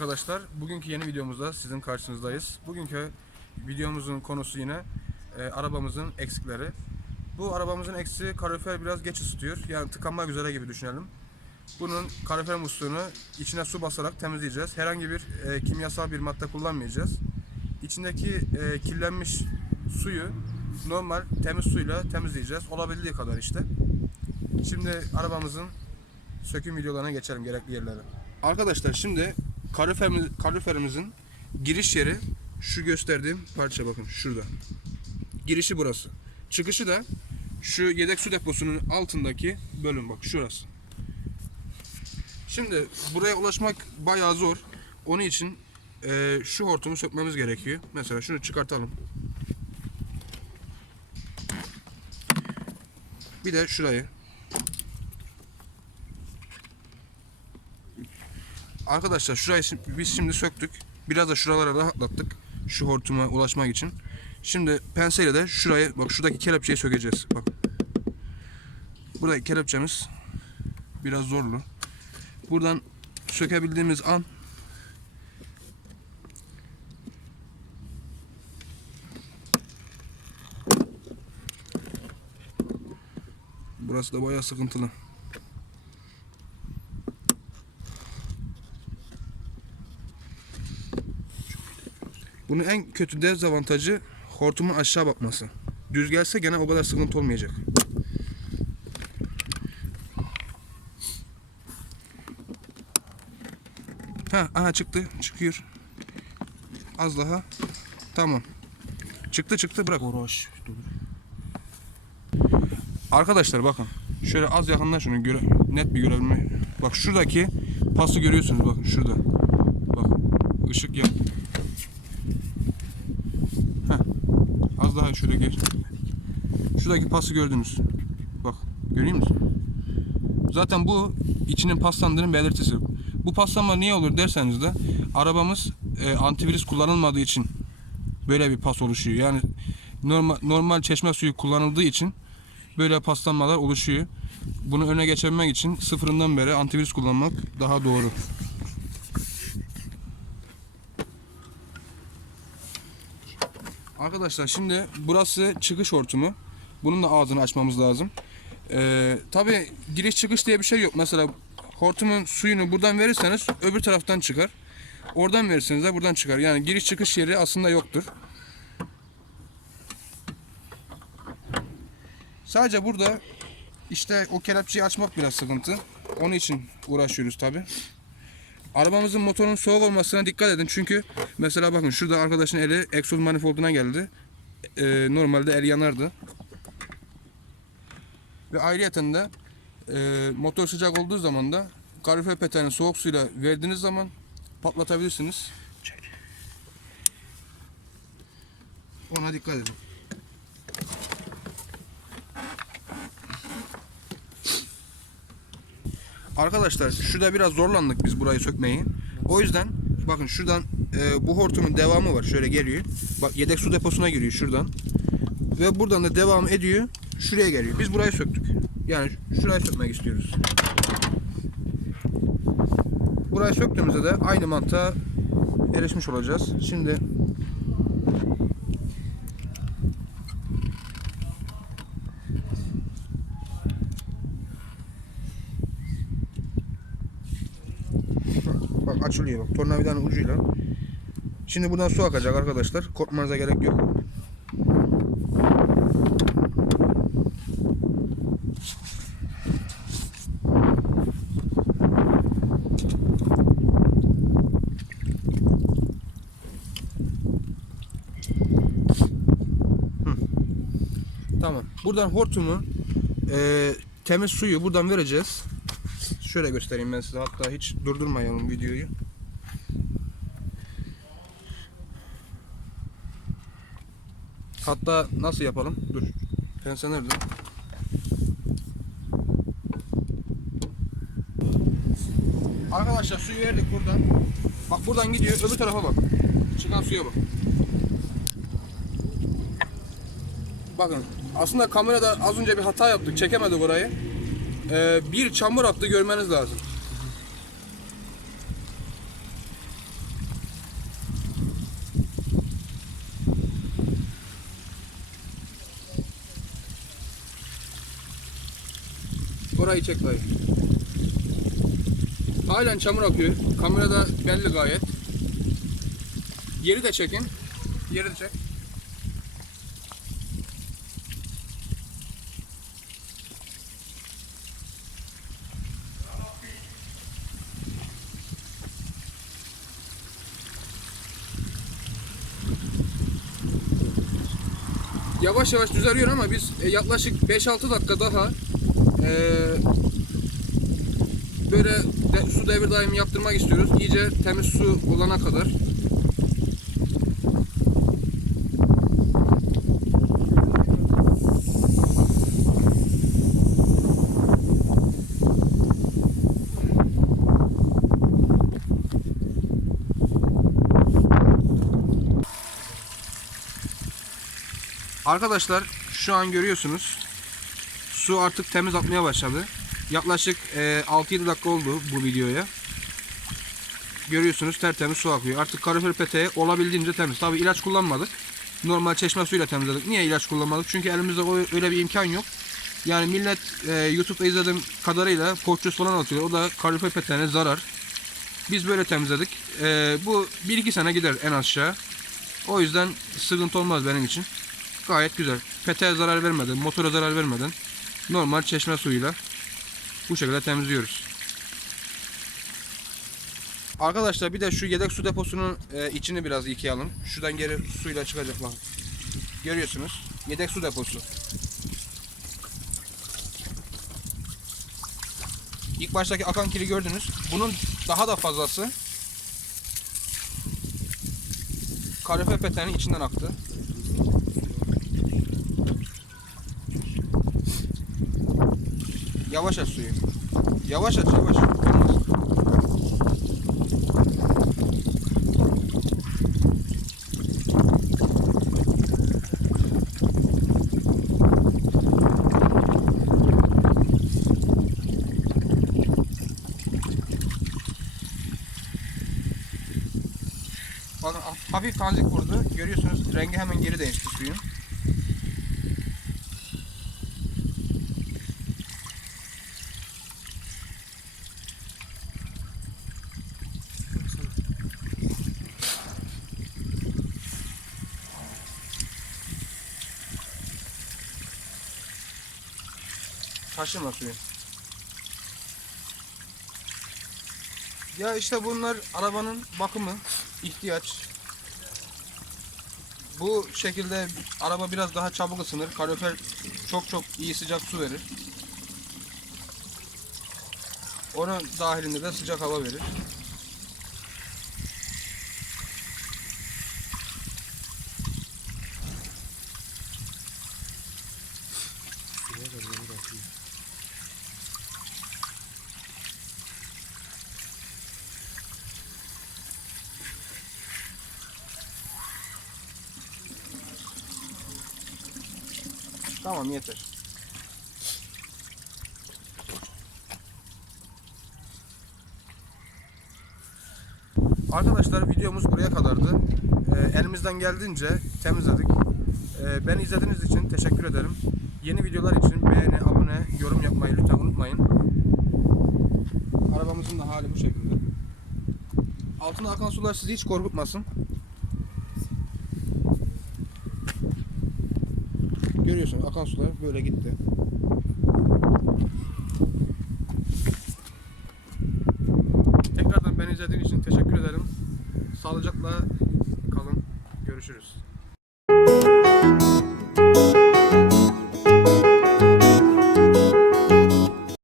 arkadaşlar. Bugünkü yeni videomuzda sizin karşınızdayız. Bugünkü videomuzun konusu yine e, arabamızın eksikleri. Bu arabamızın eksiği kalorifer biraz geç ısıtıyor. Yani tıkanmak üzere gibi düşünelim. Bunun kalorifer musluğunu içine su basarak temizleyeceğiz. Herhangi bir e, kimyasal bir madde kullanmayacağız. İçindeki e, kirlenmiş suyu normal temiz suyla temizleyeceğiz. Olabildiği kadar işte. Şimdi arabamızın söküm videolarına geçelim gerekli yerlere. Arkadaşlar şimdi kaloriferimiz, kaloriferimizin giriş yeri şu gösterdiğim parça bakın şurada. Girişi burası. Çıkışı da şu yedek su deposunun altındaki bölüm bak şurası. Şimdi buraya ulaşmak bayağı zor. Onun için eee, şu hortumu sökmemiz gerekiyor. Mesela şunu çıkartalım. Bir de şurayı. Arkadaşlar şurayı şi- biz şimdi söktük. Biraz da şuralara rahatlattık. Şu hortuma ulaşmak için. Şimdi penseyle de şurayı bak şuradaki kelepçeyi sökeceğiz. Bak. Buradaki kelepçemiz biraz zorlu. Buradan sökebildiğimiz an Burası da bayağı sıkıntılı. Bunun en kötü dezavantajı hortumun aşağı bakması. Düz gelse gene o kadar sıkıntı olmayacak. Ha, aha çıktı. Çıkıyor. Az daha. Tamam. Çıktı çıktı bırak. Uğraş. Dur. Arkadaşlar bakın. Şöyle az yakından şunu göre, net bir görebilme. Bak şuradaki pası görüyorsunuz bakın şurada. Bak ışık ya. Geç. Şuradaki pası gördünüz. Bak görüyor musun? Zaten bu içinin paslandığının belirtisi. Bu paslanma niye olur derseniz de arabamız e, antivirüs kullanılmadığı için böyle bir pas oluşuyor. Yani normal normal çeşme suyu kullanıldığı için böyle paslanmalar oluşuyor. Bunu öne geçirmek için sıfırından beri antivirüs kullanmak daha doğru. Arkadaşlar şimdi burası çıkış hortumu. Bunun da ağzını açmamız lazım. Ee, Tabi giriş çıkış diye bir şey yok. Mesela hortumun suyunu buradan verirseniz öbür taraftan çıkar. Oradan verirseniz de buradan çıkar. Yani giriş çıkış yeri aslında yoktur. Sadece burada işte o kelepçeyi açmak biraz sıkıntı. Onun için uğraşıyoruz tabi. Arabamızın motorunun soğuk olmasına dikkat edin. Çünkü mesela bakın şurada arkadaşın eli egzoz manifolduna geldi. Ee, normalde el yanardı. Ve ayrıyeten de e, motor sıcak olduğu zaman da kalorifer peteğini soğuk suyla verdiğiniz zaman patlatabilirsiniz. Ona dikkat edin. Arkadaşlar şurada biraz zorlandık biz burayı sökmeyi. O yüzden bakın şuradan e, bu hortumun devamı var. Şöyle geliyor. Bak yedek su deposuna giriyor şuradan. Ve buradan da devam ediyor. Şuraya geliyor. Biz burayı söktük. Yani şurayı sökmek istiyoruz. Burayı söktüğümüzde de aynı mantığa erişmiş olacağız. Şimdi Bak açılıyor bak tornavidanın ucuyla. Şimdi buradan su akacak arkadaşlar. Korkmanıza gerek yok. Tamam. Buradan hortumu eee, temiz suyu buradan vereceğiz. Şöyle göstereyim ben size. Hatta hiç durdurmayalım videoyu. Hatta nasıl yapalım? Dur. Pense nerede? Arkadaşlar suyu verdik buradan. Bak buradan gidiyor. Öbür tarafa bak. Çıkan suya bak. Bakın. Aslında kamerada az önce bir hata yaptık. Çekemedik orayı. Ee, bir çamur aktı görmeniz lazım. Orayı çek dayı. Halen çamur akıyor. Kamerada belli gayet. Yeri de çekin. Yeri de çek. Yavaş yavaş düzeliyor ama biz e, yaklaşık 5-6 dakika daha e, böyle de, su devir daimi yaptırmak istiyoruz. İyice temiz su olana kadar. Arkadaşlar şu an görüyorsunuz su artık temiz akmaya başladı. Yaklaşık e, 6-7 dakika oldu bu videoya. Görüyorsunuz tertemiz su akıyor. Artık kalorifer peteği olabildiğince temiz. Tabi ilaç kullanmadık. Normal çeşme suyuyla temizledik. Niye ilaç kullanmadık? Çünkü elimizde öyle bir imkan yok. Yani millet e, YouTube'da izlediğim kadarıyla poğaçuz falan atıyor. O da kalorifer peteğine zarar. Biz böyle temizledik. E, bu 1-2 sene gider en aşağı. O yüzden sıkıntı olmaz benim için. Gayet güzel. Peteğe zarar vermeden, motora zarar vermeden normal çeşme suyuyla bu şekilde temizliyoruz. Arkadaşlar bir de şu yedek su deposunun e, içini biraz yıkayalım. Şuradan geri suyla çıkacak lan. Görüyorsunuz. Yedek su deposu. İlk baştaki akan kiri gördünüz. Bunun daha da fazlası kalorifer peteğinin içinden aktı. Yavaş aç suyu. Yavaş aç yavaş. Olmaz. Bakın hafif tanzik vurdu. Görüyorsunuz rengi hemen geri değişti suyun. Taşırma suyu. Ya işte bunlar arabanın bakımı, ihtiyaç. Bu şekilde araba biraz daha çabuk ısınır. Kalorifer çok çok iyi sıcak su verir. Onun dahilinde de sıcak hava verir. Tamam yeter. Arkadaşlar videomuz buraya kadardı. Ee, elimizden geldiğince temizledik. Ee, beni izlediğiniz için teşekkür ederim. Yeni videolar için beğeni, abone, yorum yapmayı lütfen unutmayın. Arabamızın da hali bu şekilde. Altına akan sular sizi hiç korkutmasın. Görüyorsun akan sular böyle gitti. Tekrardan beni izlediğiniz için teşekkür ederim. Sağlıcakla kalın. Görüşürüz.